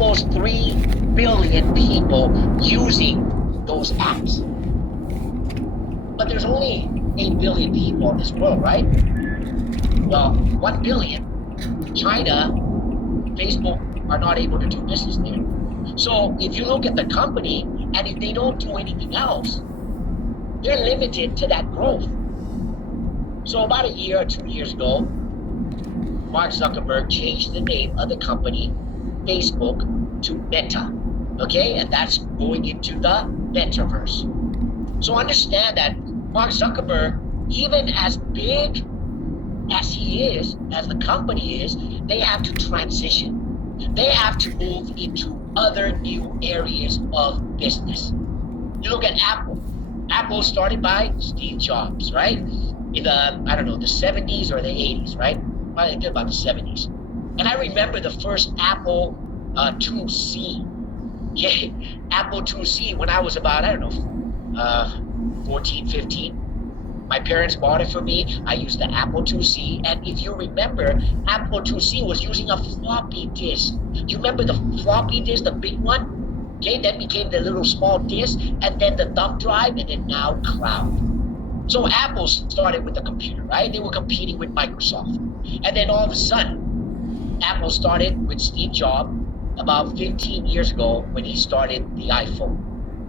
almost 3 billion people using those apps. But there's only 8 billion people in this world, right? Well, 1 billion, China, Facebook are not able to do business there. So if you look at the company, and if they don't do anything else, they're limited to that growth. So about a year or 2 years ago, Mark Zuckerberg changed the name of the company, Facebook, to Meta. Okay, and that's going into the metaverse. So understand that Mark Zuckerberg, even as big as he is, as the company is, they have to transition. They have to move into other new areas of business. You look at Apple. Apple started by Steve Jobs, right? In the, I don't know, the 70s or the 80s, right? Probably about the 70s. And I remember the first Apple IIc. Yeah, Apple IIc when I was about, I don't know, 14, 15. My parents bought it for me. I used the Apple IIc. And if you remember, Apple IIc was using a floppy disk. You remember the floppy disk, the big one? Okay, then became the little small disk, and then the thumb drive, and then now cloud. So Apple started with the computer, right? They were competing with Microsoft. And then all of a sudden, Apple started with Steve Jobs about 15 years ago when he started the iPhone.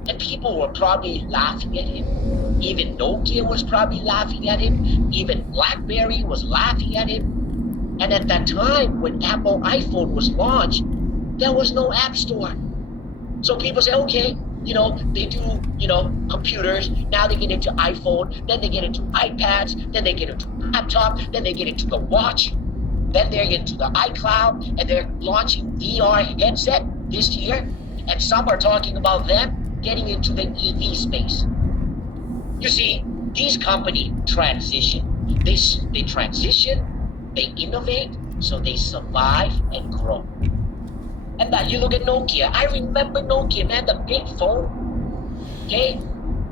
And people were probably laughing at him. Even Nokia was probably laughing at him. Even BlackBerry was laughing at him. And at that time, when Apple iPhone was launched, there was no app store. So people say, okay, they do, computers. Now they get into iPhone, then they get into iPads, then they get into laptop, then they get into the watch, then they get into the iCloud, and they're launching VR headset this year. And some are talking about them getting into the EV space. You see, these companies transition. They transition, they innovate, so they survive and grow. And now you look at Nokia. I remember Nokia, man, the big phone. Okay?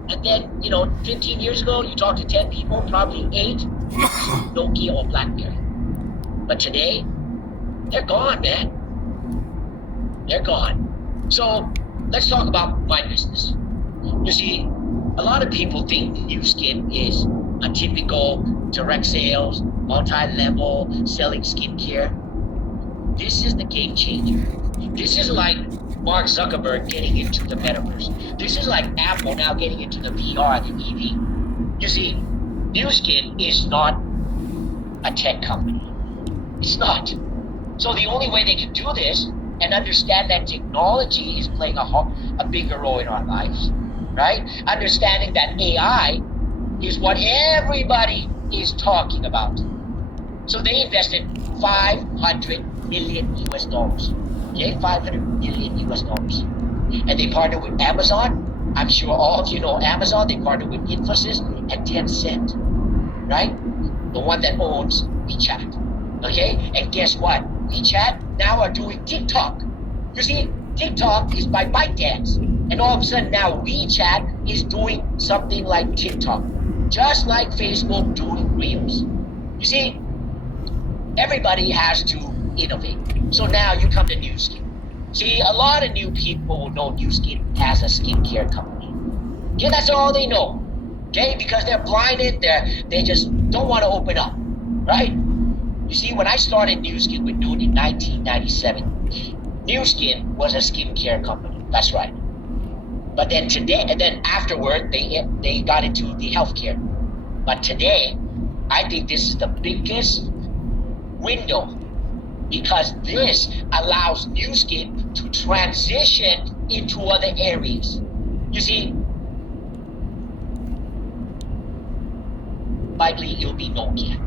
And then, 15 years ago, you talk to 10 people, probably 8, Nokia or BlackBerry. But today, they're gone, man. They're gone. So let's talk about my business. You see, a lot of people think Nu Skin is a typical direct sales, multi-level selling skincare. This is the game changer. This is like Mark Zuckerberg getting into the metaverse. This is like Apple now getting into the VR, the EV. You see, Nu Skin is not a tech company. It's not. So the only way they can do this and understand that technology is playing a bigger role in our lives, right? Understanding that AI is what everybody is talking about. So they invested $500 million US dollars. Okay, $500 million US dollars. And they partnered with Amazon. I'm sure all of you know Amazon. They partnered with Infosys and Tencent, right? The one that owns WeChat. Okay, and guess what? WeChat now are doing TikTok. You see, TikTok is by ByteDance. And all of a sudden now WeChat is doing something like TikTok. Just like Facebook doing Reels. You see, everybody has to innovate. So now you come to Nu Skin. See, a lot of new people will know Nu Skin as a skincare company. Okay, that's all they know. Okay, because they're blinded, they just don't want to open up, right? You see, when I started Nu Skin with Noon in 1997, Nu Skin was a skincare company. That's right. But then today, and then afterward, they got into the healthcare. But today, I think this is the biggest window because this allows Nu Skin to transition into other areas. You see, likely it'll be Nokia.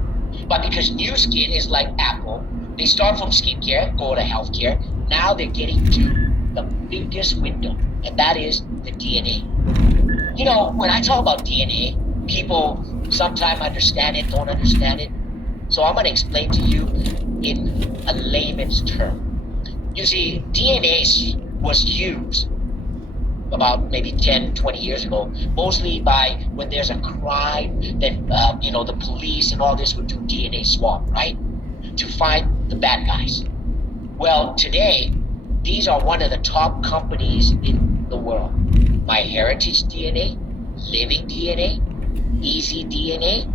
But because Nu Skin is like Apple, they start from skincare, go to healthcare. Now they're getting to the biggest window, and that is the DNA. When I talk about DNA, people sometimes understand it, don't understand it. So I'm going to explain to you in a layman's term. You see, DNA was used about maybe 10, 20 years ago, mostly by when there's a crime, then, the police and all this would do DNA swab, right? To find the bad guys. Well, today, These are one of the top companies in the world. MyHeritage DNA, Living DNA, Easy DNA,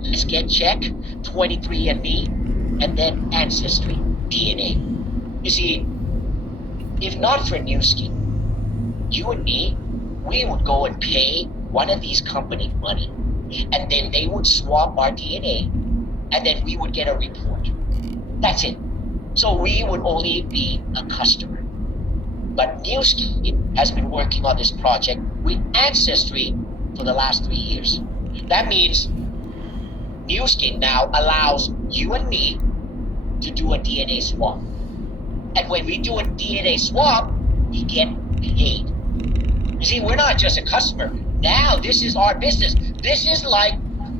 Let's Get Check, 23andMe, and then Ancestry DNA. You see, if not for Nu Skin, you and me, we would go and pay one of these companies money, and then they would swap our DNA, and then we would get a report. That's it. So we would only be a customer. But Nu Skin has been working on this project with Ancestry for the last 3 years. That means Nu Skin now allows you and me to do a DNA swap. And when we do a DNA swap, we get paid. You see, we're not just a customer. Now this is our business. This is like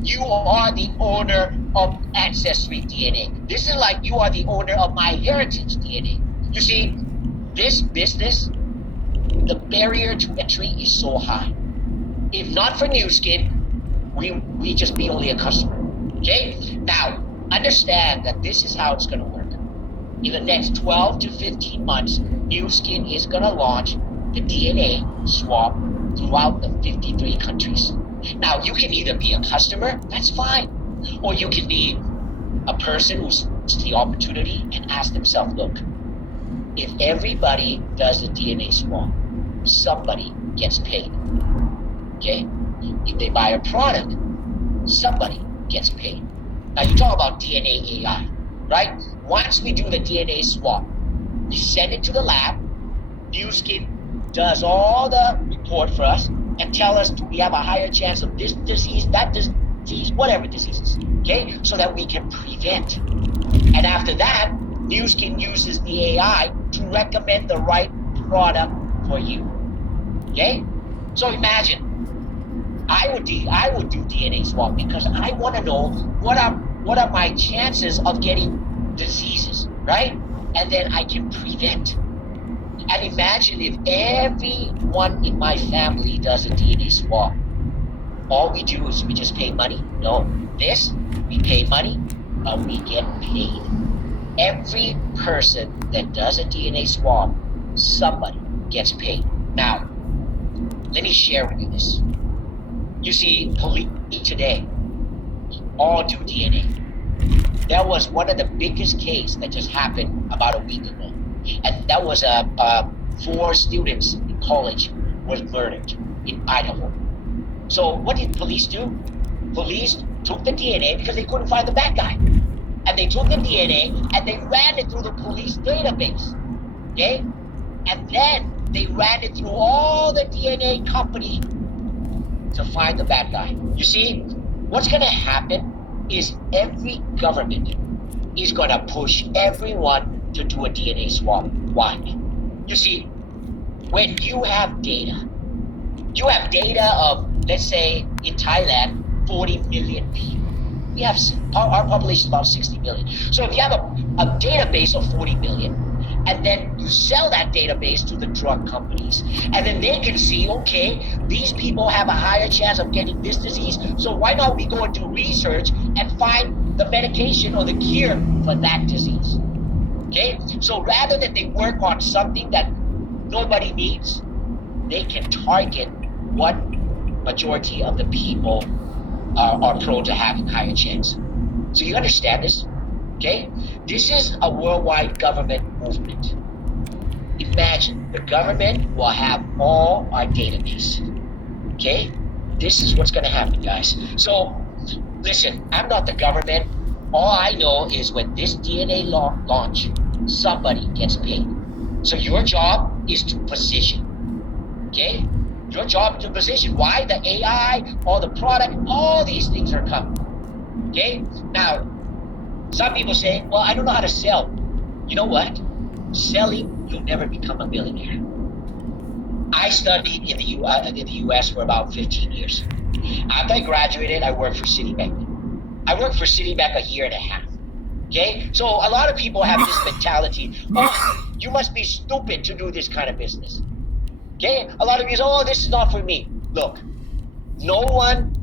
you are the owner of Ancestry DNA. This is like you are the owner of MyHeritage DNA. You see, this business, the barrier to entry is so high. If not for Nu Skin, we just be only a customer. Okay? Now, understand that this is how it's going to work. In the next 12 to 15 months, Nu Skin is going to launch the DNA swap throughout the 53 countries. Now, you can either be a customer, that's fine, or you can be a person who sees the opportunity and asks themselves, look, if everybody does the DNA swap, somebody gets paid. Okay? If they buy a product, somebody gets paid. Now, you talk about DNA AI, right? Once we do the DNA swap, we send it to the lab, Nu Skin does all the report for us and tell us, do we have a higher chance of this disease, that disease, whatever diseases, okay? So that we can prevent. And after that, Nu Skin uses the AI to recommend the right product for you, okay? So imagine, I would do DNA swap because I want to know what are my chances of getting diseases, right? And then I can prevent. And imagine if everyone in my family does a DNA swap. All we do is we just pay money. No, this, we pay money, but we get paid. Every person that does a DNA swap, somebody gets paid. Now, let me share with you this. You see, police today all do DNA. There was one of the biggest cases that just happened about a week ago. And that was 4 students in college was murdered in Idaho. So what did police do? Police took the DNA because they couldn't find the bad guy. And they took the DNA and they ran it through the police database. Okay? And then they ran it through all the DNA company to find the bad guy. You see, what's going to happen is every government is going to push everyone to do a DNA swap. Why? You see, when you have data of, let's say, in Thailand, 40 million people. We have, our population is about 60 million. So if you have a database of 40 million, and then you sell that database to the drug companies, and then they can see, okay, these people have a higher chance of getting this disease, so why not we go and do research and find the medication or the cure for that disease? Okay, so rather than they work on something that nobody needs, they can target what majority of the people are prone to having higher chance. So you understand this? Okay, this is a worldwide government movement. Imagine the government will have all our database. Okay, this is what's going to happen, guys. So listen, I'm not the government. All I know is when this DNA launch, somebody gets paid. So your job is to position. Okay? Your job is to position. Why? The AI, all the product, all these things are coming. Okay? Now, some people say, well, I don't know how to sell. You know what? Selling, you'll never become a millionaire. I studied in the US for about 15 years. After I graduated, I worked for Citibank. I worked for Citibank a year and a half. Okay? So a lot of people have this mentality, oh, you must be stupid to do this kind of business. Okay? A lot of you say, oh, this is not for me. Look, no one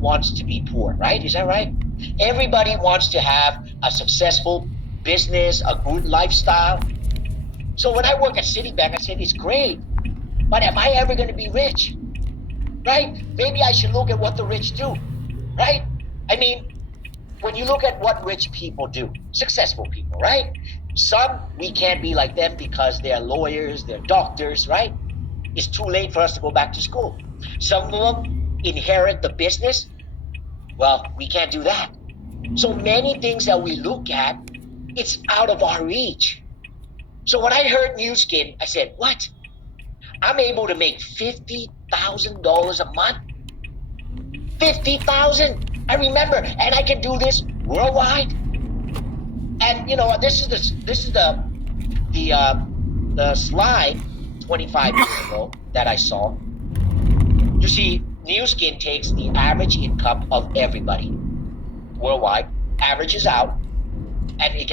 wants to be poor, right? Is that right? Everybody wants to have a successful business, a good lifestyle. So when I work at Citibank, I said, it's great, but am I ever going to be rich? Right? Maybe I should look at what the rich do, right? I mean, when you look at what rich people do, successful people, right? Some, we can't be like them because they're lawyers, they're doctors, right? It's too late for us to go back to school. Some of them inherit the business. Well, we can't do that. So many things that we look at, it's out of our reach. So when I heard Nu Skin, I said, what? I'm able to make $50,000 a month. 50,000. I remember, and I can do this worldwide. And you know, this is the slide 25 years ago that I saw. You see, Nu Skin takes the average income of everybody worldwide, averages out, and it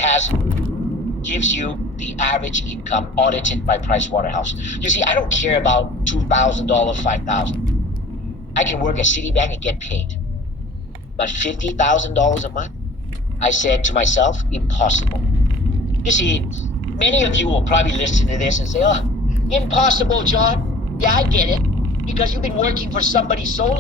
gives you the average income audited by Pricewaterhouse. You see, I don't care about $2,000, $5,000. I can work at Citibank and get paid. But $50,000 a month? I said to myself, impossible. You see, many of you will probably listen to this and say, oh, impossible, John. Yeah, I get it. Because you've been working for somebody so